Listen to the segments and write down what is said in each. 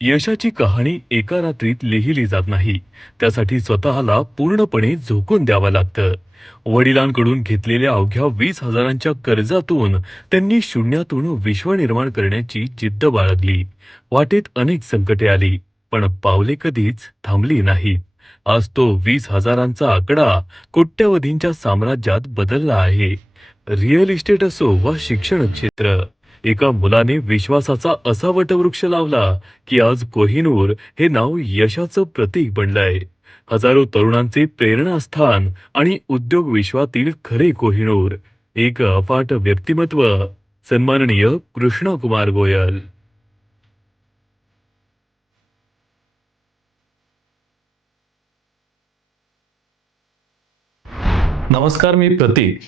यशाची कहाणी एका रात्रीत लिहिली जात नाही. त्यासाठी स्वतःला पूर्णपणे झोकून द्यावं लागतं. वडिलांकडून घेतलेल्या अवघ्या 20,000च्या कर्जातून त्यांनी शून्यातून विश्व निर्माण करण्याची जिद्द बाळगली. वाटेत अनेक संकटे आली, पण पावले कधीच थांबली नाहीत. आज तो 20,000चा आकडा कोट्यवधींच्या साम्राज्यात बदलला आहे. रिअल इस्टेट असो वा शिक्षण क्षेत्र, एका मुलाने विश्वासाचा असा वटवृक्ष लावला की आज कोहिनूर हे नाव यशाचं प्रतीक बनलंय. हजारो तरुणांचे प्रेरणास्थान आणि उद्योग विश्वातील खरे कोहिनूर. एक अफाट व्यक्तिमत्व, सन्माननीय कृष्ण कुमार गोयल. नमस्कार, मी प्रतीक.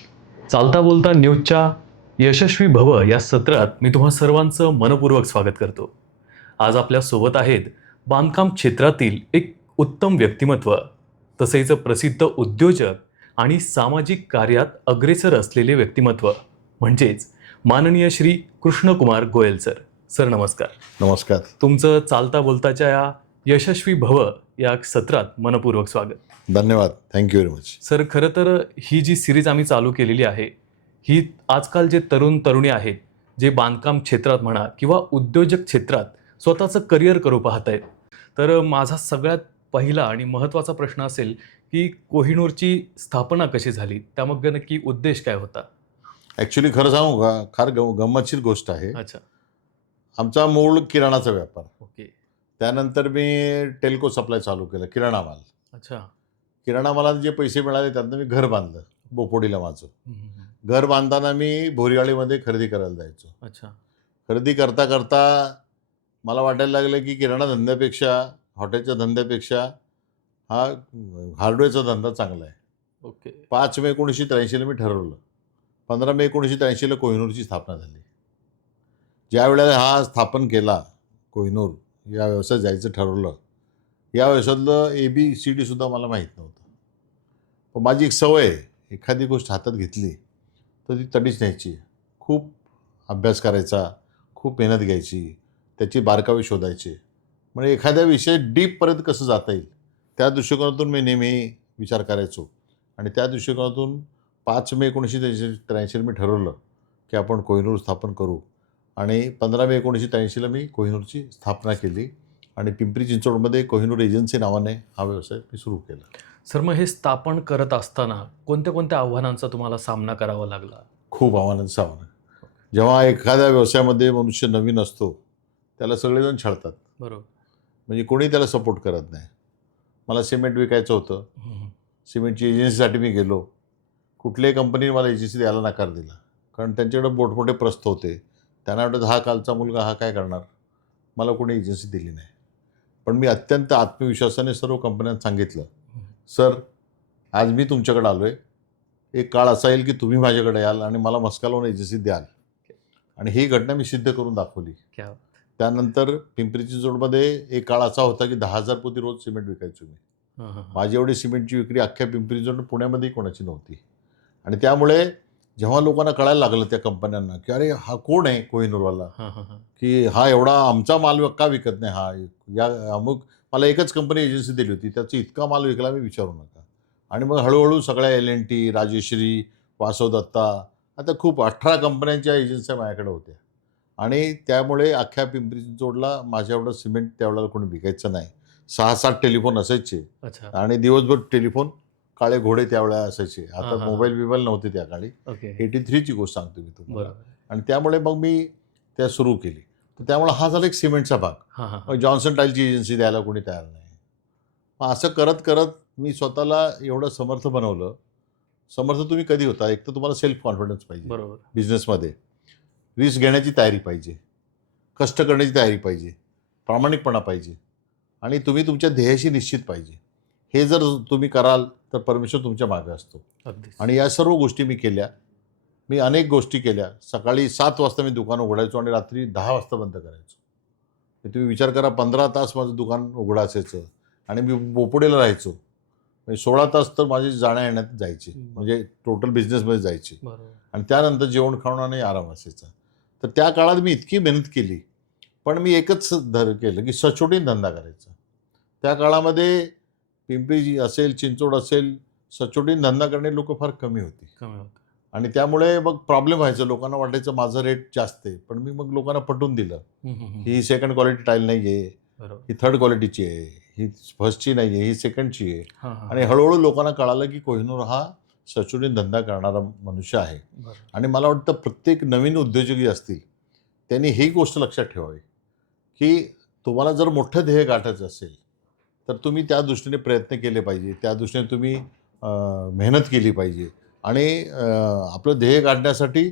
चालता बोलता न्यूजच्या यशस्वी भव या सत्रात मी तुम्हा सर्वांचं मनपूर्वक स्वागत करतो. आज आपल्या सोबत आहेत बांधकाम क्षेत्रातील एक उत्तम व्यक्तिमत्व, तसेच प्रसिद्ध उद्योजक आणि सामाजिक कार्यात अग्रेसर असलेले व्यक्तिमत्व, म्हणजेच माननीय श्री कृष्णकुमार गोयल सर. सर नमस्कार. नमस्कार. तुमचं चालता बोलताच्या या यशस्वी भव या सत्रात मनपूर्वक स्वागत. धन्यवाद. Thank you very much. सर, खरं तर ही जी सिरीज आम्ही चालू केलेली आहे, ही आजकाल जे तरुण तरुणी आहेत, जे बांधकाम क्षेत्रात म्हणा किंवा उद्योजक क्षेत्रात स्वतःचं करिअर करू पाहत आहेत, तर माझा सगळ्यात पहिला आणि महत्त्वाचा प्रश्न असेल की कोहिनूरची स्थापना कशी झाली, त्यामागे नक्की उद्देश काय होता? ॲक्च्युली खरं सांगू का, फार गंमतशीर गोष्ट आहे. अच्छा. आमचा मूळ किराणाचा व्यापार. ओके. त्यानंतर मी टेल्को सप्लाय चालू केलं, किराणा माल. अच्छा. किराणा मालात जे पैसे मिळाले त्यातनं मी घर बांधलं बोपोडीला माझं. हम्म. घर बांधताना मी भोरीवाडीमध्ये खरेदी करायला जायचो. अच्छा. खरेदी करता करता मला वाटायला लागलं की किराणा धंद्यापेक्षा, हॉटेलच्या धंद्यापेक्षा हा हार्डवेअरचा धंदा चांगला आहे. ओके. 5 मे 1983ला मी ठरवलं. 15 मे 1983ला कोहिनूरची स्थापना झाली. ज्या वेळेला हा स्थापन केला कोहिनूर, या व्यवसायात जायचं ठरवलं, या व्यवसायातलं ABCD सुद्धा मला माहीत नव्हतं. पण माझी एक सवय आहे, एखादी गोष्ट हातात घेतली तर ती तडीच न्यायची. खूप अभ्यास करायचा, खूप मेहनत घ्यायची, त्याची बारकावे शोधायचे. म्हणजे एखाद्या विषय डीपपर्यंत कसं जाता येईल त्या दृष्टिकोनातून मी नेहमी विचार करायचो. आणि त्या दृष्टिकोनातून 5 मे 1983 मी ठरवलं की आपण कोहिनूर स्थापन करू. आणि 15 मे 1983ला मी कोहिनूरची स्थापना केली आणि पिंपरी चिंचवडमध्ये कोहिनूर एजन्सी नावाने हा व्यवसाय मी सुरू केला. सर, मग हे स्थापन करत असताना कोणत्या कोणत्या आव्हानांचा तुम्हाला सामना करावा लागला? खूप आव्हानांचं आव्हान. जेव्हा एखाद्या व्यवसायामध्ये मनुष्य नवीन असतो त्याला सगळेजण छळतात. बरोबर. म्हणजे कोणी त्याला सपोर्ट करत नाही. मला सिमेंट विकायचं होतं. सिमेंटची एजन्सीसाठी मी गेलो. कुठल्याही कंपनीने मला एजन्सी द्यायला नकार दिला, कारण त्यांच्याकडे मोठमोठे प्रस्थ होते. त्यांना वाटत हा कालचा मुलगा हा काय करणार, मला कोणी एजन्सी दिली नाही. पण मी अत्यंत आत्मविश्वासाने सर्व कंपन्यांना सांगितलं, सर आज मी तुमच्याकडे आलो आहे, एक काळ असा येईल की तुम्ही माझ्याकडे याल आणि मला मस्कालवून एजन्सी द्याल. आणि ही घटना मी सिद्ध करून दाखवली. त्यानंतर पिंपरी चिंचवडमध्ये एक काळ असा होता की 10,000 पोती रोज सिमेंट विकायचो मी. माझी एवढी सिमेंटची विक्री अख्ख्या पिंपरी चिंचवड पुण्यामध्येही कोणाची नव्हती. आणि त्यामुळे जेव्हा लोकांना कळायला लागलं त्या कंपन्यांना की अरे हा कोण आहे कोहिनूरवाला, की हा एवढा आमचा माल का विकत नाही, हा या अमुक, मला एकच कंपनी एजन्सी दिली होती, त्याचा इतका माल विकला मी विचारू नका. आणि मग हळूहळू सगळ्या L&T, राजेश्री, वासव दत्ता, आता खूप 18 कंपन्यांच्या एजन्स्या माझ्याकडे होत्या. आणि त्यामुळे अख्ख्या पिंपरी चिंचवडला माझ्या एवढं सिमेंट त्यावेळेला कोणी विकायचं नाही. 6-7 टेलिफोन असायचे. अच्छा. आणि दिवसभर टेलिफोन काळे घोडे त्यावेळेला असायचे. आता हां. मोबाईल बिबाईल नव्हते त्या काळी. ओके. 83ची गोष्ट सांगतो मी तुम्हाला. बरोबर. आणि त्यामुळे मग मी त्या सुरू केली. तर त्यामुळे हा झाला एक सिमेंटचा भाग. मग जॉन्सन टाईलची एजन्सी द्यायला कोणी तयार नाही. मग असं करत करत मी स्वतःला एवढं समर्थ बनवलं. समर्थ तुम्ही कधी होता, एक तर तुम्हाला सेल्फ कॉन्फिडन्स पाहिजे. बरोबर. बिझनेसमध्ये रिस्क घेण्याची तयारी पाहिजे, कष्ट करण्याची तयारी पाहिजे, प्रामाणिकपणा पाहिजे, आणि तुम्ही तुमच्या ध्येयाशी निश्चित पाहिजे. हे जर तुम्ही कराल तर परमेश्वर तुमच्या मागे असतो. अगदी. आणि या सर्व गोष्टी मी केल्या. मी अनेक गोष्टी केल्या. सकाळी 7 वाजता मी दुकान उघडायचो आणि रात्री 10 वाजता बंद करायचो. तुम्ही विचार करा, 15 तास माझं दुकान उघडं असायचं. आणि मी बोपोडीला राहायचो. म्हणजे 16 तास तर माझे जाण्या येण्यात जायचे, म्हणजे टोटल बिझनेसमध्ये जायचे. बरोबर. आणि त्यानंतर जेवण खावणं आणि आराम असायचा. तर त्या काळात मी इतकी मेहनत केली पण मी एकच केलं की सचोटीत धंदा करायचा. त्या काळामध्ये पिंपरी असेल, चिंचवड असेल, सचोटीत धंदा करणारी लोकं फार कमी होती. कमी होतं. आणि त्यामुळे मग प्रॉब्लेम व्हायचा. लोकांना वाटायचं माझं रेट जास्त आहे. पण मी मग लोकांना पटवून दिलं, ही सेकंड क्वालिटी टाईल नाही आहे, बरोबर. ही थर्ड क्वालिटीची आहे, ही फर्स्टची नाही आहे, ही सेकंडची आहे. हां, हां. आणि हळूहळू लोकांना कळालं की कोहिनूर हा सचोटीत धंदा करणारा मनुष्य आहे. बरोबर. आणि मला वाटतं प्रत्येक नवीन उद्योजक जे असतील त्यांनी ही गोष्ट लक्षात ठेवावी की तुम्हाला जर मोठं ध्येय गाठायचं असेल तर तुम्ही त्या दृष्टीने प्रयत्न केले पाहिजे. त्या दृष्टीने तुम्ही मेहनत केली पाहिजे. आणि आपलं ध्येय गाठण्यासाठी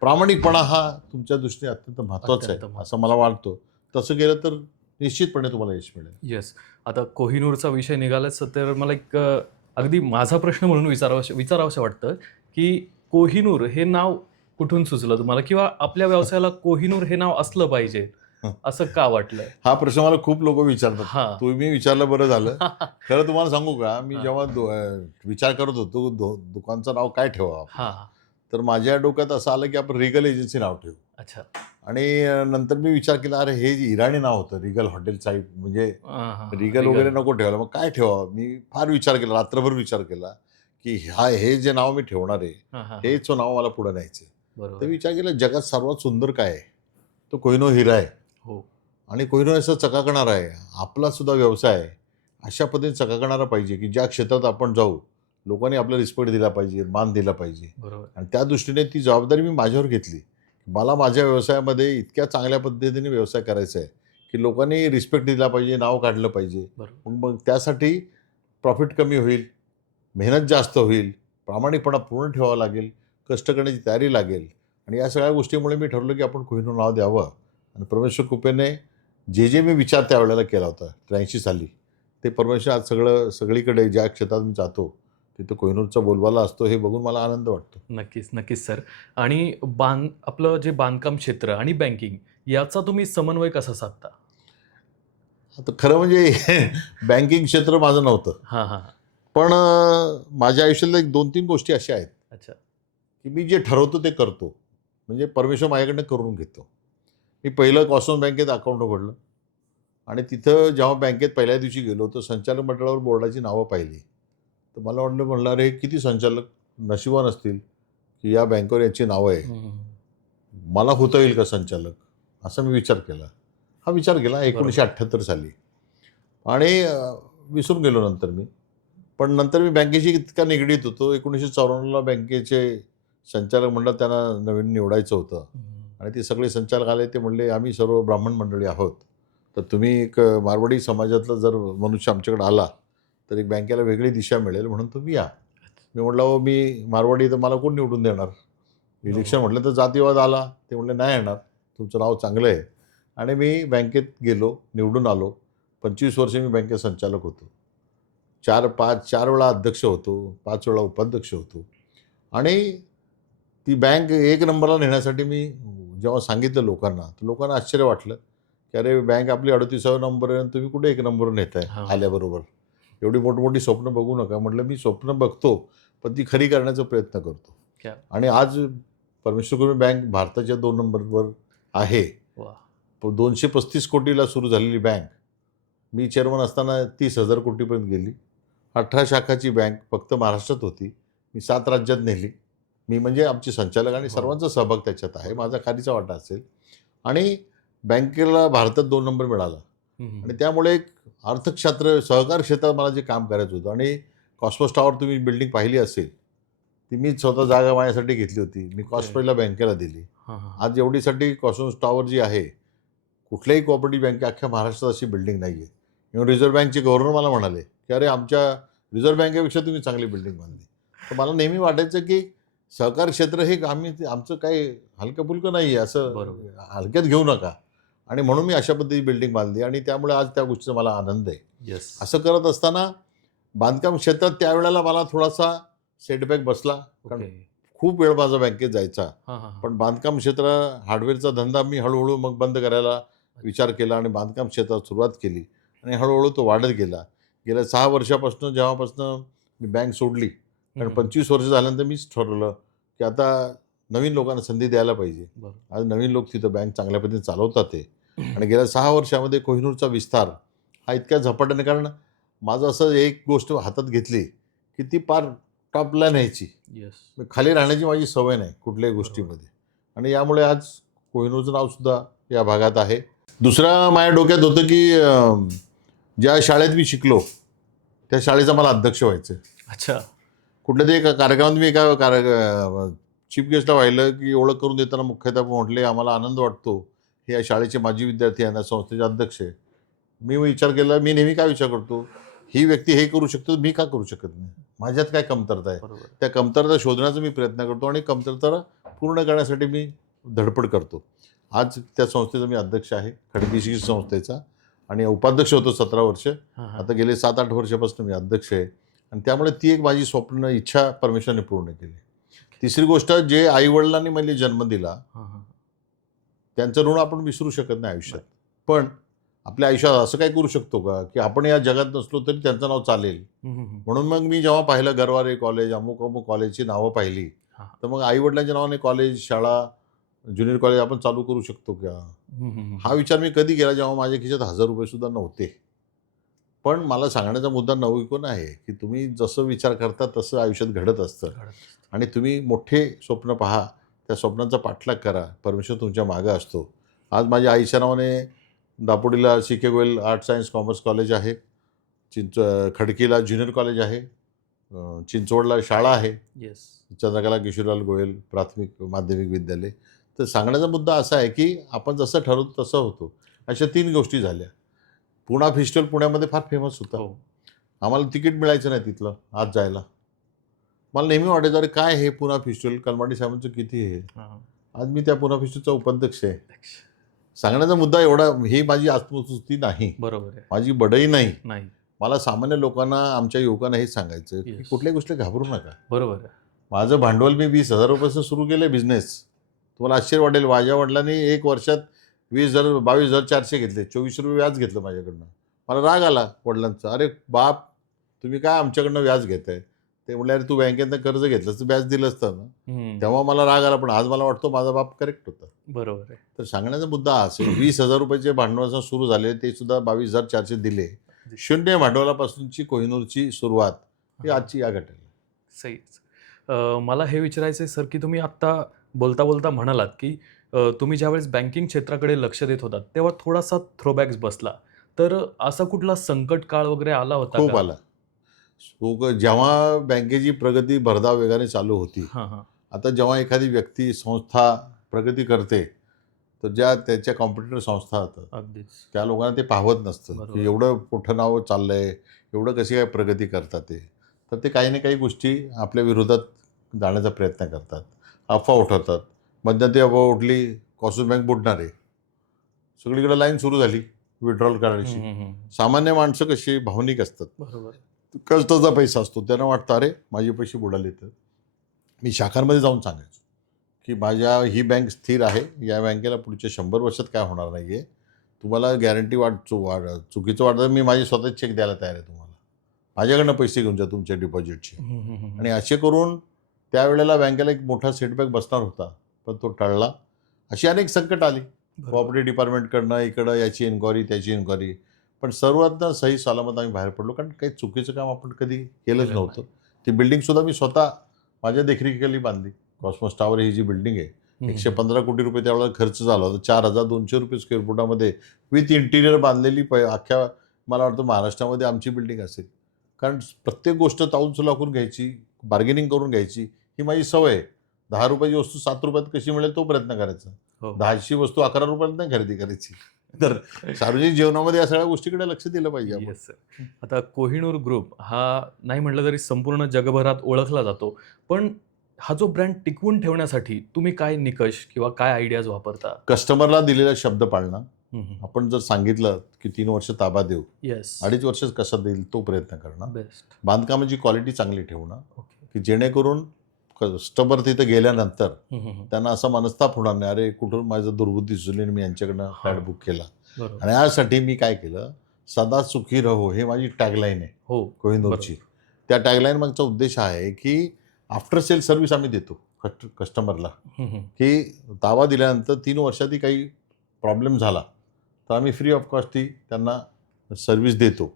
प्रामाणिकपणा हा तुमच्या दृष्टीने अत्यंत महत्त्वाचा अत्यंत आहे असं मला वाटतं. तसं केलं तर निश्चितपणे तुम्हाला यश मिळेल. येस. आता कोहिनूरचा विषय निघालाच तर मला एक अगदी माझा प्रश्न म्हणून विचारावंसं वाटतं, की कोहिनूर हे नाव कुठून सुचलं तुम्हाला? किंवा आपल्या व्यवसायाला कोहिनूर हे नाव असलं पाहिजे, असं का वाटलं? हा प्रश्न मला खूप लोक विचारतात. हां. तुम्ही विचारलं बरं झालं. खरं तुम्हाला सांगू का, मी हां. जेव्हा विचार करत होतो दुकानचं नाव काय ठेवावं, हां. तर माझ्या डोक्यात असं आलं की आपण रिगल एजन्सी नाव ठेवू. अच्छा. आणि नंतर मी विचार केला, अरे हे जे इराणी नाव होतं रिगल हॉटेल साईड, म्हणजे हां, हां. रिगल वगैरे नको ठेवायला, मग काय ठेवावं. मी फार विचार केला, रात्रभर विचार केला की हे जे नाव मी ठेवणार आहे हां, हां. हेच नाव मला पुढे न्यायचं. तर बरोबर. विचार केला, जगात सर्वात सुंदर काय आहे, तो कोहिनूर हिरा आहे. हो. आणि कोहिनूर असं चकाकणारा आहे. आपला सुद्धा व्यवसाय आहे अशा पद्धतीने चकाकणारा पाहिजे की ज्या क्षेत्रात आपण जाऊ लोकांनी आपल्याला रिस्पेक्ट दिला पाहिजे, मान दिला पाहिजे. बरोबर. आणि त्या दृष्टीने ती जबाबदारी मी माझ्यावर घेतली. मला माझ्या व्यवसायामध्ये इतक्या चांगल्या पद्धतीने व्यवसाय करायचा आहे की लोकांनी रिस्पेक्ट दिला पाहिजे, नाव काढलं पाहिजे. बरोबर. मग त्यासाठी प्रॉफिट कमी होईल, मेहनत जास्त होईल, प्रामाणिकपणा पूर्ण ठेवावा लागेल, कष्ट करण्याची तयारी लागेल. आणि या सगळ्या गोष्टीमुळे मी ठरवलं की आपण कोहिनूर नाव द्यावं. आणि परमेश्वर कृपेने जे मी विचार त्यावेळेला केला होता 83 साली, ते परमेश्वर आज सगळीकडे ज्या क्षेत्रात मी जातो तिथं कोहिनूरचा बोलबाला असतो हे बघून मला आनंद वाटतो. नक्कीच, नक्कीच सर. आणि आपलं जे बांधकाम क्षेत्र आणि बँकिंग याचा तुम्ही समन्वय कसा साधता? आता खरं म्हणजे बँकिंग क्षेत्र माझं नव्हतं. हां, हां. पण माझ्या आयुष्यातल्या एक 2-3 गोष्टी अशा आहेत अच्छा. की मी जे ठरवतो ते करतो. म्हणजे परमेश्वर माझ्याकडनं करून घेतो. मी पहिलं कॉसमॉस बँकेत अकाउंट उघडलं आणि तिथं जेव्हा बँकेत पहिल्या दिवशी गेलो तर संचालक मंडळावर बोर्डाची नावं पाहिली. तर मला म्हणलं अरे किती संचालक नशिबान असतील की या बँकेवर यांची नावं आहे. मला होता येईल का संचालक, असा मी विचार केला. हा विचार केला 1978 साली. आणि विसरून गेलो नंतर मी. पण नंतर मी बँकेशी इतका निगडीत होतो. 1994ला बँकेचे संचालक मंडळ त्यांना नवीन निवडायचं होतं. आणि ते सगळे संचालक आले. ते म्हणले आम्ही सर्व ब्राह्मण मंडळी आहोत, तर तुम्ही एक मारवाडी समाजातला जर मनुष्य आमच्याकडे आला तर एक बँकेला वेगळी दिशा मिळेल म्हणून तुम्ही या. मी म्हटलं हो मी मारवाडी, तर मला कोण निवडून देणार. इलेक्शन म्हटलं तर जातीवाद आला. ते म्हणले नाही येणार, तुमचं नाव चांगलं आहे. आणि मी बँकेत गेलो, निवडून आलो. 25 वर्ष मी बँकेत संचालक होतो. 4 वेळा अध्यक्ष होतो, 5 वेळा उपाध्यक्ष होतो. आणि ती बँक एक नंबरला नेण्यासाठी मी जेव्हा सांगितलं लोकांना, तर लोकांना आश्चर्य वाटलं की अरे बँक आपली 38वा नंबर आहे आणि तुम्ही कुठे एक नंबर नेताय आल्याबरोबर. एवढी मोठी स्वप्न बघू नका. म्हटलं मी स्वप्न बघतो पण ती खरी करण्याचा प्रयत्न करतो. आणि आज परमेश्वर कृपेने बँक भारताच्या 2 नंबरवर आहे. 235 कोटीला सुरू झालेली बँक मी चेअरमन असताना 30,000 कोटीपर्यंत गेली. 18 शाखाची बँक फक्त महाराष्ट्रात होती, मी 7 राज्यात नेली. मी म्हणजे आमचे संचालक आणि सर्वांचा सहभाग त्याच्यात आहे. माझा खालीचा वाटा असेल. आणि बँकेला भारतात 2 नंबर मिळाला. आणि त्यामुळे एक अर्थक्षेत्र, सहकार क्षेत्रात मला जे काम करायचं होतं. आणि कॉस्मॉस टॉवर तुम्ही बिल्डिंग पाहिली असेल, ती मी स्वतः जागा माझ्यासाठी घेतली होती. मी कॉस्ट प्राईजला बँकेला दिली. आज एवढीसाठी कॉस्मॉस टॉवर जी आहे, कुठल्याही कोऑपरेटिव्ह बँके अख्ख्या महाराष्ट्रात अशी बिल्डिंग नाही आहे. किंवा रिझर्व्ह बँकचे गव्हर्नर मला म्हणाले की अरे आमच्या रिझर्व्ह बँकेपेक्षा तुम्ही चांगली बिल्डिंग बांधली. तर मला नेहमी वाटायचं की सहकार क्षेत्र हे आमचं काही हलकं फुलकं नाही आहे, असं हलक्यात घेऊ नका. आणि म्हणून मी अशा पद्धती बिल्डिंग बांधली. आणि त्यामुळे आज त्या गोष्टीचा मला आनंद आहे. येस. असं करत असताना बांधकाम क्षेत्रात त्यावेळेला मला थोडासा सेटबॅक बसला. कारण खूप वेळ माझा बँकेत जायचा. पण बांधकाम क्षेत्र, हार्डवेअरचा धंदा मी हळूहळू मग बंद करायला विचार केला आणि बांधकाम क्षेत्रात सुरुवात केली. आणि हळूहळू तो वाढत गेला. गेल्या 6 वर्षापासून जेव्हापासून मी बँक सोडली, कारण 25 वर्ष झाल्यानंतर मीच ठरवलं की आता नवीन लोकांना संधी द्यायला पाहिजे. आज नवीन लोक तिथं बँक चांगल्या पद्धतीने चालवतात ते. आणि गेल्या 6 वर्षामध्ये कोहिनूरचा विस्तार हा इतक्या झपाट्याने, कारण माझं असं एक गोष्ट हातात घेतली की ती पार टॉपला न्यायची. येस. खाली राहण्याची माझी सवय नाही कुठल्याही गोष्टीमध्ये, आणि यामुळे आज कोहिनूरचं नावसुद्धा या भागात आहे. दुसरा माझ्या डोक्यात होतं की ज्या शाळेत मी शिकलो त्या शाळेचा मला अध्यक्ष व्हायचं. अच्छा. कुठल्या तरी एका कार्यक्रमात मी एका चीफ गेस्टला पाहिलं की ओळख करून देताना मुख्याध्यापक म्हटले, आम्हाला आनंद वाटतो हे या शाळेचे माजी विद्यार्थी यांना संस्थेचे अध्यक्ष आहे. मी विचार केला, मी नेहमी काय विचार करतो, ही व्यक्ती हे करू शकतो, मी का करू शकत नाही, माझ्यात काय कमतरता आहे. बरोबर. त्या कमतरता शोधण्याचा मी प्रयत्न करतो आणि कमतरता पूर्ण करण्यासाठी मी धडपड करतो. आज त्या संस्थेचा मी अध्यक्ष आहे, खडकी शिक्षण संस्थेचा, आणि उपाध्यक्ष होतो 17 वर्ष. हां, हां. आता गेले 7-8 वर्षापासून मी अध्यक्ष आहे, आणि त्यामुळे ती एक माझी स्वप्न, इच्छा परमेश्वराने पूर्ण केली. तिसरी गोष्ट, जे आईवडिलांनी मला जन्म दिला हां, हां. त्यांचं ऋण आपण विसरू शकत नाही आयुष्यात. पण आपल्या आयुष्यात असं काय करू शकतो का की आपण या जगात नसलो तरी त्यांचं नाव चालेल. म्हणून मग मी जेव्हा पाहिलं गरवारे कॉलेज, अमुक अमुक कॉलेजची नावं पाहिली, हां. तर मग आईवडिलांच्या नावाने कॉलेज, शाळा, ज्युनियर कॉलेज आपण चालू करू शकतो का, हा विचार मी कधी केला जेव्हा माझ्या खिशात ₹1000 सुद्धा नव्हते. पण मला सांगण्याचा मुद्दा नवविकून आहे की तुम्ही जसं विचार करता तसं आयुष्यात घडत असतं, आणि तुम्ही मोठे स्वप्न पहा, त्या स्वप्नांचा पाठलाग करा, परमेश्वर तुमच्या मागं असतो. आज माझ्या आईच्या नावाने दापोडीला CK Goyal art science commerce college आहे, खडकीला ज्युनियर कॉलेज आहे, चिंचवडला शाळा आहे, येस. चंद्रकला किशोरलाल गोयल प्राथमिक माध्यमिक विद्यालय. तर सांगण्याचा मुद्दा असा आहे की आपण जसं ठरवतो तसं होतो. अशा 3 गोष्टी झाल्या. पुणा फेस्टिवल पुण्यामध्ये फार फेमस होता. हो. आम्हाला तिकीट मिळायचं नाही तिथलं आज जायला. मला नेहमी वाटायचं, अरे काय हे पुणा फेस्टिवल, कलमाडी साहेबांचं किती हे. हां. आज मी त्या पुणा फेस्टिवलचा उपाध्यक्ष आहे. सांगण्याचा मुद्दा एवढा, ही माझी आत्मस्तुती नाही, बरोबर आहे. माझी बढई नाही. नाही. मला सामान्य लोकांना, आमच्या युवकांना हेच सांगायचं की Yes. कुठल्याही गोष्टी घाबरू नका. बरोबर आहे. माझं भांडवल मी ₹20,000 सुरू केलं बिझनेस. तुम्हाला आश्चर्य वाटेल, माझ्या वडिलांनी 1 वर्षात 22,400 घेतले, ₹24 व्याज घेतलं माझ्याकडनं. मला राग आला वडिलांचा, अरे बाप तुम्ही काय आमच्याकडनं व्याज घेताय. ते म्हटले, अरे तू बँकेतनं कर्ज घेतलंस तर व्याज दिलं असतं ना. तेव्हा मला राग आला, पण आज मला वाटतो माझा बाप करेक्ट होता. बरोबर आहे. तर सांगण्याचा मुद्दा हा असेल, ₹20,000 भांडवलापासून सुरू झाले, ते सुद्धा 22,400 दिले. शून्य भांडवलापासूनची कोहिनूरची सुरुवात ही आजची या घटना. सही. मला हे विचारायचं आहे सर, की तुम्ही आत्ता बोलता बोलता म्हणालात की तुम्ही ज्यावेळेस बँकिंग क्षेत्राकडे लक्ष देत होतात तेव्हा थोडासा थ्रोबॅक्स बसला, तर असा कुठला संकट काळ वगैरे आला होता खूप का? आला. जेव्हा बँकेची प्रगती भरधाव वेगाने चालू होती, हां, हां. आता जेव्हा एखादी व्यक्ती, संस्था प्रगती करते, तर ज्या त्याच्या कॉम्पिटिटर संस्था होतात अगदीच. त्या लोकांना ते पाहत नसतं बरोबर. की एवढं मोठं नाव चाललंय, एवढं कशी काय प्रगती करतात ते. तर ते काही ना काही गोष्टी आपल्या विरोधात जाण्याचा प्रयत्न करतात, अफवा उठवतात. मध्यंतरी अफवा उठली, कॉसस बँक बुडणार आहे, सगळीकडे लाईन सुरू झाली विड्रॉल करायची. सामान्य माणसं कशी भावनिक असतात, बरोबर. कष्टाचा पैसा असतो, त्यांना वाटतं अरे माझे पैसे बुडाले. तर मी शाखांमध्ये जाऊन सांगायचो की माझ्या ही बँक स्थिर आहे, या बँकेला पुढच्या 100 वर्षात काय होणार नाही आहे, तुम्हाला गॅरंटी चुकीचं वाटतं मी माझे स्वतःच चेक द्यायला तयार आहे, तुम्हाला माझ्याकडनं पैसे घेऊन जा तुमच्या डिपॉझिटचे. आणि असे करून त्यावेळेला बँकेला एक मोठा सेटबॅक बसणार होता, पण तो टळला. अशी अनेक संकट आली, प्रॉपर्टी डिपार्टमेंटकडनं इकडं याची इन्क्वायरी त्याची इन्क्वायरी, पण सर्वात सही सलामत आम्ही बाहेर पडलो, कारण काही चुकीचं काम आपण कधी केलंच नव्हतं. ती बिल्डिंगसुद्धा मी स्वतः माझ्या देखरेखीखाली बांधली. कॉस्मॉस टॉवर ही जी बिल्डिंग आहे, 115 कोटी रुपये त्यावेळेला खर्च झाला होता. 4,200 रुपये स्क्वेअर फुटामध्ये विथ इंटिरियर बांधलेली अख्ख्या, मला वाटतं महाराष्ट्रामध्ये आमची बिल्डिंग असेल. कारण प्रत्येक गोष्ट ताऊन सुलाखून घ्यायची, बार्गेनिंग करून घ्यायची, ही माझी सवय आहे. 10 रुपयाची वस्तू 7 रुपयात कशी मिळेल तो प्रयत्न करायचा. हो. 10ची वस्तू 11 रुपयात नाही खरेदी करायची. तर सार्वजनिक जीवनामध्ये या सगळ्या गोष्टीकडे लक्ष दिलं पाहिजे आपण. Yes sir. आता कोहिनूर ग्रुप हा नाही म्हटलं तरी संपूर्ण जगभरात ओळखला जातो, पण हा जो ब्रँड टिकवून ठेवण्यासाठी तुम्ही काय निकष किंवा काय आयडियाज वापरता? कस्टमरला दिलेला शब्द पाळणं. आपण जर सांगितलं की 3 वर्ष ताबा देऊ, येस. 2.5 वर्ष कसा देईल तो प्रयत्न करणं. बेस्ट. बांधकामाची क्वालिटी चांगली ठेवणं, ओके. की जेणेकरून कस्टमर तिथे गेल्यानंतर त्यांना असा मनस्ताप होणार नाही, अरे कुठून माझं दुर्बुद्धी सुचली आणि मी यांच्याकडनं फ्लॅट बुक केला. बरोबर. आणि यासाठी मी काय केलं, सदा सुखी रहो हे माझी टॅगलाईन आहे हो. कोहिनूरची. त्या टॅगलाईन मागचा उद्देश हा आहे की आफ्टर सेल सर्व्हिस आम्ही देतो कस्टमरला, की ताबा दिल्यानंतर 3 वर्षातही काही प्रॉब्लेम झाला तर आम्ही फ्री ऑफ कॉस्ट ती त्यांना सर्व्हिस देतो.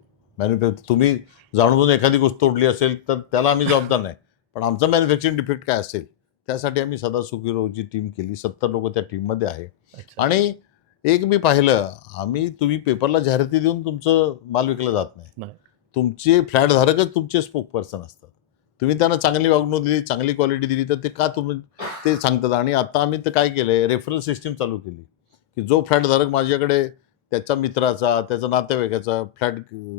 तुम्ही जाणून एखादी गोष्ट तोडली असेल तर त्याला आम्ही जबाबदार नाही, पण आमचा मॅन्युफॅक्चरिंग डिफेक्ट काय असेल त्यासाठी आम्ही सदा सुखीरोची टीम केली. 70 लोक त्या टीममध्ये आहे. अच्छा. आणि एक मी पाहिलं, तुम्ही पेपरला जाहिराती देऊन तुमचं माल विकला जात नाही. नाही. तुमचे फ्लॅटधारकच तुमचे स्पोक पर्सन असतात. तुम्ही त्यांना चांगली वागणूक दिली, चांगली क्वालिटी दिली तर ते का तुम्ही ते सांगतात. आणि आता आम्ही तर काय केलं आहे, रेफरल सिस्टीम चालू केली की जो फ्लॅटधारक माझ्याकडे त्याच्या मित्राचा, त्याचा नातेवाईकाचा फ्लॅट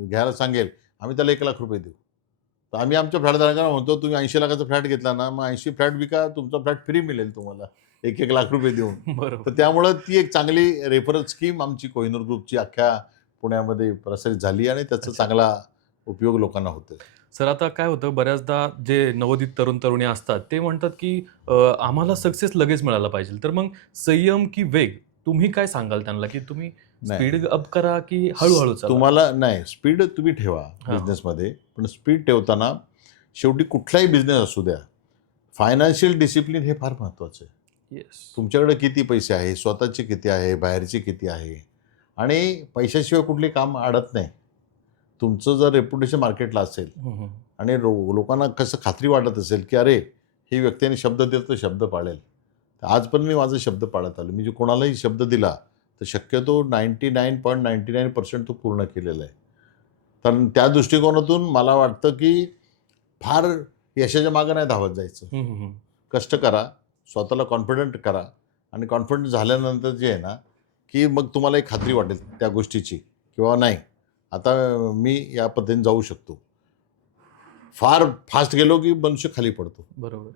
घ्यायला सांगेल, आम्ही त्याला 1,00,000 देऊ. तर आम्ही आमच्या फ्लॅटधारकांना म्हणतो, तुम्ही 80,00,000चा फ्लॅट घेतला ना, मग 80 फ्लॅट विका, तुमचा फ्लॅट फ्री मिळेल तुम्हाला 1,00,000 देऊन. बरोबर. तर त्यामुळं ती एक चांगली रेफरल स्कीम आमची कोहिनूर ग्रुपची अख्ख्या पुण्यामध्ये प्रसारित झाली आणि त्याचा अच्छा. चांगला उपयोग लोकांना होतोय. सर आता काय होतं, बऱ्याचदा जे नवोदित तरुण तरुणी असतात ते म्हणतात की आम्हाला सक्सेस लगेच मिळाला पाहिजे. तर मग संयम की वेग, तुम्ही काय सांगाल त्यांना, की तुम्ही नाही. स्पीड अप करा की हळूहळू चला? तुम्हाला नाही, स्पीड तुम्ही ठेवा हां. बिझनेसमध्ये, पण स्पीड ठेवताना शेवटी कुठलाही बिझनेस असू द्या, फायनान्शियल डिसिप्लिन हे फार महत्त्वाचं आहे. येस. तुमच्याकडे किती पैसे आहे, स्वतःचे किती आहे, बाहेरचे किती आहे, आणि पैशाशिवाय कुठले काम अडत नाही. तुमचं जर रेप्युटेशन मार्केटला असेल आणि लोकांना कसं खात्री वाटत असेल की अरे, ही व्यक्तीने शब्द दिला तर शब्द पाळेल. तर आज पण मी माझा शब्द पाळत आलो. मी जे कोणालाही शब्द दिला तर शक्यतो 99.99% तो पूर्ण केलेला आहे. तर त्या दृष्टिकोनातून मला वाटतं की फार यशाच्या मागं नाही धावत जायचं. कष्ट करा, स्वतःला कॉन्फिडंट करा, आणि कॉन्फिडंट झाल्यानंतर जे आहे ना, की मग तुम्हाला एक खात्री वाटेल त्या गोष्टीची किंवा नाही, आता मी या पद्धतीने जाऊ शकतो. फार फास्ट गेलो की मनुष्य खाली पडतो. बरोबर.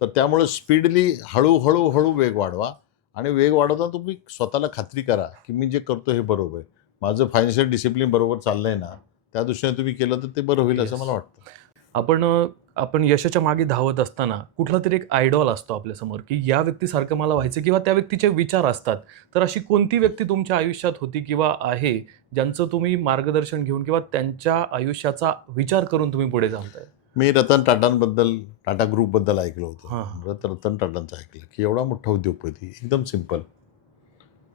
तर त्यामुळे स्पीडली हळू वेग वाढवा, आणि वेग वाढवताना तुम्ही स्वतःला खात्री करा की मी जे करतो हे बरोबर आहे. माझं फायनान्शियल डिसिप्लिन बरोबर चाललंय ना, त्या दृष्टीने तुम्ही केलं तर ते बरं होईल असं Yes. मला वाटतं. आपण यशाच्या मागे धावत असताना कुठला तरी एक आयडॉल असतो आपल्यासमोर, की या व्यक्तीसारखं मला व्हायचं, किंवा त्या व्यक्तीचे विचार असतात. तर अशी कोणती व्यक्ती तुमच्या आयुष्यात होती किंवा आहे, ज्यांचं तुम्ही मार्गदर्शन घेऊन किंवा त्यांच्या आयुष्याचा विचार करून तुम्ही पुढे चालताय? मी रतन टाटांबद्दल, टाटा ग्रुपबद्दल ऐकलं होतं. हां. रतन टाटांचं ऐकलं की एवढा मोठा उद्योगपती, एकदम सिंपल,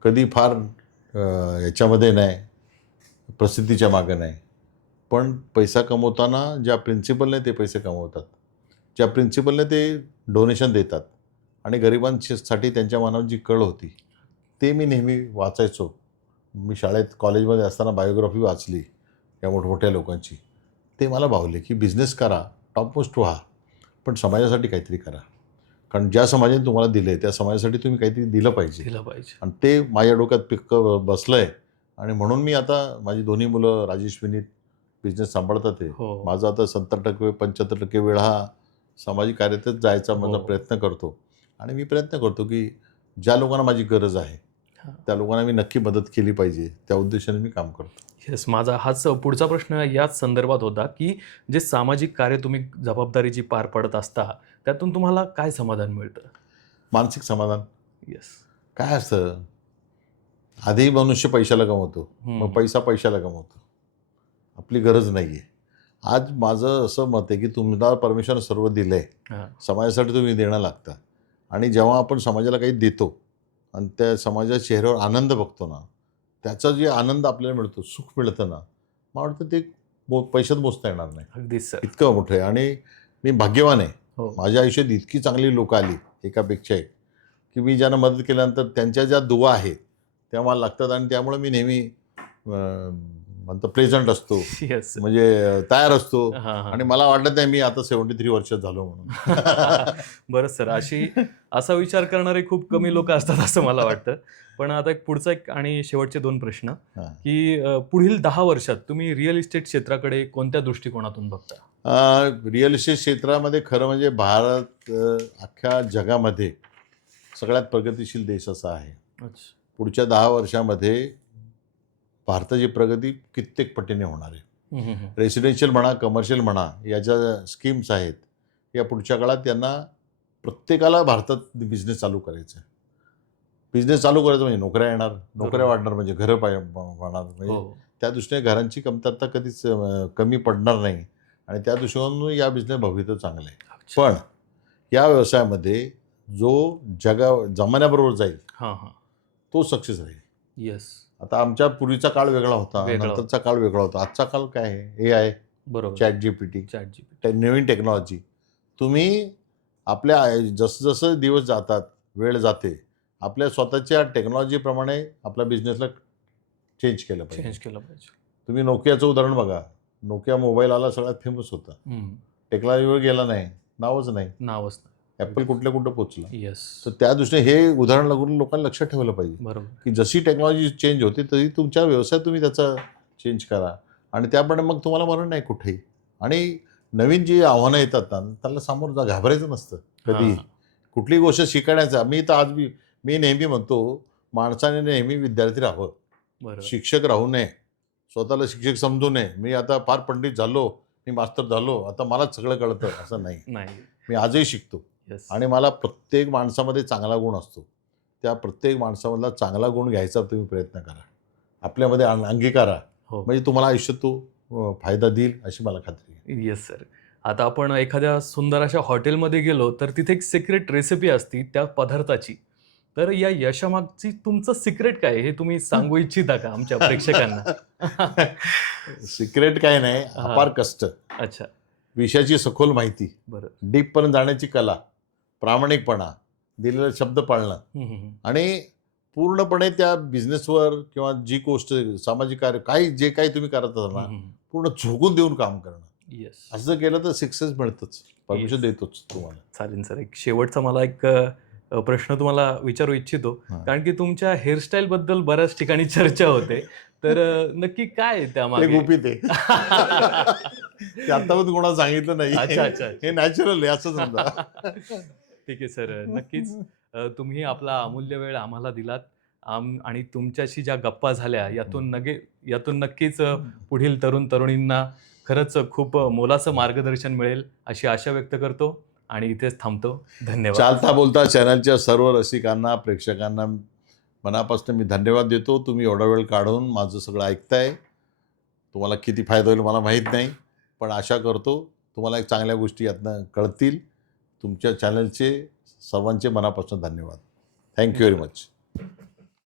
कधी फार याच्यामध्ये नाही, प्रसिद्धीच्या मागं नाही, पण पैसा कमवताना ज्या प्रिन्सिपलने ते पैसे कमवतात, ज्या प्रिन्सिपलने ते डोनेशन देतात, आणि गरिबांसाठी त्यांच्या मनात जी कळ होती ते मी नेहमी वाचायचो. मी शाळेत कॉलेजमध्ये असताना बायोग्राफी वाचली या मोठमोठ्या लोकांची. ते मला भावले की बिझनेस करा, टॉप मोस्ट व्हा, पण समाजासाठी काहीतरी करा. कारण ज्या समाजाने तुम्हाला दिले त्या समाजासाठी तुम्ही काहीतरी दिलं पाहिजे. दिलं पाहिजे. आणि ते माझ्या डोक्यात पिक्क बसलं आहे. आणि म्हणून मी आता, माझी दोन्ही मुलं राजेश विनीत बिझनेस सांभाळतात आहे. हो. माझा आता 70% 75% वेळ हा सामाजिक कार्यातच जायचा माझा हो. प्रयत्न करतो. आणि मी प्रयत्न करतो की ज्या लोकांना माझी गरज आहे हां. त्या लोकांना मी नक्की मदत केली पाहिजे, त्या उद्देशाने मी काम करतो. येस, माझा हाच पुढचा प्रश्न याच संदर्भात होता, की जे सामाजिक कार्य तुम्ही जबाबदारी जी पार पडत असता, त्यातून तुम्हाला काय समाधान मिळतं? मानसिक समाधान. येस. काय असतं, आधी मनुष्य पैशाला कमवतो, मग पैसा पैशाला कमवतो, आपली गरज नाही आहे. आज माझं असं मत आहे की तुम्हाला परमेश्वरानं सर्व दिलं आहे, हां. समाजासाठी तुम्ही देणं लागतं. आणि जेव्हा आपण समाजाला काही देतो आणि त्या समाजाच्या चेहऱ्यावर आनंद बघतो ना, त्याचा जे आनंद आपल्याला मिळतो, सुख मिळतं ना, मला वाटतं ते पैशात मोजता येणार नाही, अगदीच सर. इतकं मोठं आहे. आणि मी भाग्यवान आहे, हो. माझ्या आयुष्यात इतकी चांगली लोकं आली एकापेक्षा एक, की मी ज्यांना मदत केल्यानंतर त्यांच्या ज्या दुवा आहेत त्या मला लागतात. आणि त्यामुळे मी नेहमी म्हणतो प्रेझेंट असतो, येस. म्हणजे तयार असतो. हां, हां. आणि मला वाटत नाही मी आता 73 वर्षात झालो म्हणून. बरं सर, असा विचार करणारे खूप कमी लोक असतात असं मला वाटतं. पण आता पुढचा एक आणि शेवटचे 2 प्रश्न, हां. की पुढील 10 वर्षात तुम्ही रिअल इस्टेट क्षेत्राकडे कोणत्या दृष्टिकोनातून बघता? रिअल इस्टेट क्षेत्रामध्ये खरं म्हणजे भारत अख्ख्या जगामध्ये सगळ्यात प्रगतिशील देश असा आहे. अच्छा. पुढच्या 10 वर्षामध्ये भारताची प्रगती कित्येक पटीने होणार आहे. रेसिडेन्शियल म्हणा, कमर्शियल म्हणा, या ज्या स्कीम्स आहेत या पुढच्या काळात त्यांना प्रत्येकाला भारतात बिझनेस चालू करायचा आहे. बिझनेस चालू करायचं म्हणजे नोकऱ्या येणार, नोकऱ्या बरोबर. वाढणार म्हणजे घरं वाढणार, म्हणजे हो. त्या दृष्टीने घरांची कमतरता कधीच कमी पडणार नाही. आणि त्या दृष्टिकोनातून या बिझनेस भविष्य चांगलं आहे. अच्छा. पण या व्यवसायामध्ये जो जमान्याबरोबर जाईल हां, हां. तो सक्सेस राहील. येस. आता आमच्या पूर्वीचा काळ वेगळा होता, वेगळा नंतरचा काळ वेगळा होता. आजचा काळ काय आहे? AI, बरोबर. ChatGPT, ChatGPT. नवीन टेक्नॉलॉजी. तुम्ही आपल्या जसं जसं दिवस जातात, वेळ जाते, आपल्या स्वतःच्या टेक्नॉलॉजीप्रमाणे आपल्या बिझनेसला चेंज केलं पाहिजे. चेंज केलं पाहिजे. तुम्ही नोकियाचं उदाहरण बघा. नोकिया मोबाईल आला, सगळ्यात फेमस होता. टेक्नॉलॉजीवर गेला नाही, नावच नाही. नावच ॲपल कुठल्या कुठं पोचला. येस, तर त्या दृष्टीने हे उदाहरण लागून लोकांनी लक्षात ठेवलं पाहिजे बरोबर. की जशी टेक्नॉलॉजी चेंज होते तरी तुमच्या व्यवसायात तुम्ही त्याचा चेंज करा आणि त्याप्रमाणे मग तुम्हाला मरण नाही कुठेही. आणि नवीन जी आव्हानं येतात ना त्याला सामोरं घाबरायचं नसतं कधीही. हां. कुठलीही गोष्ट शिकण्याचा मी तर आज मी नेहमी म्हणतो माणसाने नेहमी विद्यार्थी राहावं, बरोबर. शिक्षक राहू नये, स्वतःला शिक्षक समजू नये. मी आता फार पंडित झालो, मी मास्तर झालो, आता मलाच सगळं कळतं असं नाही. नाही. मी आजही शिकतो येस. आणि मला प्रत्येक माणसामध्ये चांगला गुण असतो. त्या प्रत्येक माणसामधला चांगला गुण घ्यायचा तुम्ही प्रयत्न करा, आपल्यामध्ये अंगीकारा, हो. म्हणजे तुम्हाला आयुष्यात तो फायदा देईल अशी मला खात्री आहे. Yes sir. आता आपण एखाद्या सुंदर अशा हॉटेलमध्ये गेलो तर तिथे एक सिक्रेट रेसिपी असती त्या पदार्थाची. तर या यशामागची तुमचं सिक्रेट काय आहे? हे तुम्ही सांगू इच्छिता का आमच्या प्रेक्षकांना? सिक्रेट काय नाही, हा. अपार कष्ट, अच्छा. विषयाची सखोल माहिती, बरं. डीपपर्यंत जाण्याची कला, प्रामाणिकपणा, दिलेला शब्द पाळणं आणि पूर्णपणे त्या बिझनेसवर किंवा जी गोष्ट सामाजिक कार्य काही जे काही तुम्ही करत असाल ना पूर्ण झोकून देऊन काम करणं. येस. असं जर केलं तर सक्सेस मिळतच, परमिशन Yes. देतोच तुम्हाला. चालेल सर. एक शेवटचा मला एक प्रश्न तुम्हाला विचारू इच्छितो. हा. कारण की तुमच्या हेअरस्टाईल बद्दल बऱ्याच ठिकाणी चर्चा होते. तर नक्की काय आहे ते त्यामागे? गुपित आहे. ते आतापर्यंत कोणाला सांगितलं नाही. अच्छा, अच्छा. हे नॅचरल आहे असं समजा. ठीक आहे सर. नक्कीच तुम्ही आपला अमूल्य वेळ आम्हाला दिलात. आणि तुमच्याशी ज्या गप्पा झाल्या यातून नक्कीच पुढील तरुण-तरुणींना खरंच खूप मोलाचं मार्गदर्शन मिळेल अशी आशा व्यक्त करतो आणि इथेच थांबतो. धन्यवाद. चालता बोलता चॅनलच्या सर्व रसिकांना, प्रेक्षकांना मनापासून मी धन्यवाद देतो. तुम्ही एवढा वेळ काढून माझं सगळं ऐकताय. तुम्हाला किती फायदा होईल मला माहीत नाही, पण आशा करतो तुम्हाला एक चांगल्या गोष्टी यातनं कळतील. तुमच्या चॅनलचे सर्वांचे मनापासून धन्यवाद. Thank you very much.